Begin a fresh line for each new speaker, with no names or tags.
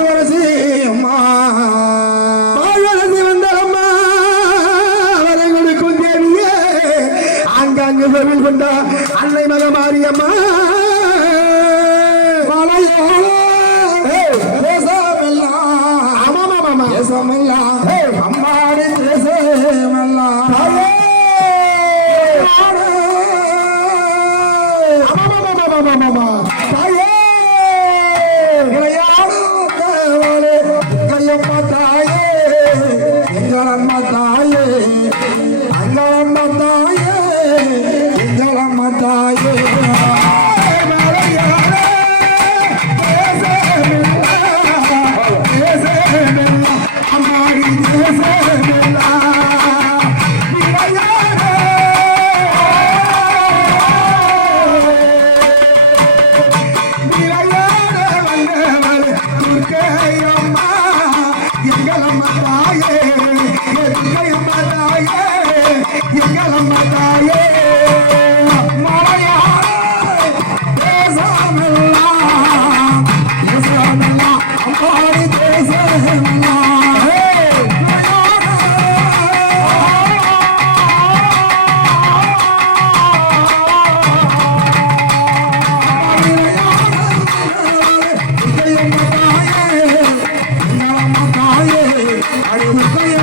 பால்வரசி அம்மா.
பால்வரசி வந்தாலம்மா வரை கொடுக்கும் தேவியே. ஆங்காங்கு கோவில் கொண்டா அன்னை மக மாரியம்மா
அம்மாடி தேசமெல்லாம்.
தாயே எங்களம்மா தாயே எங்களம்மா தாயே
Are you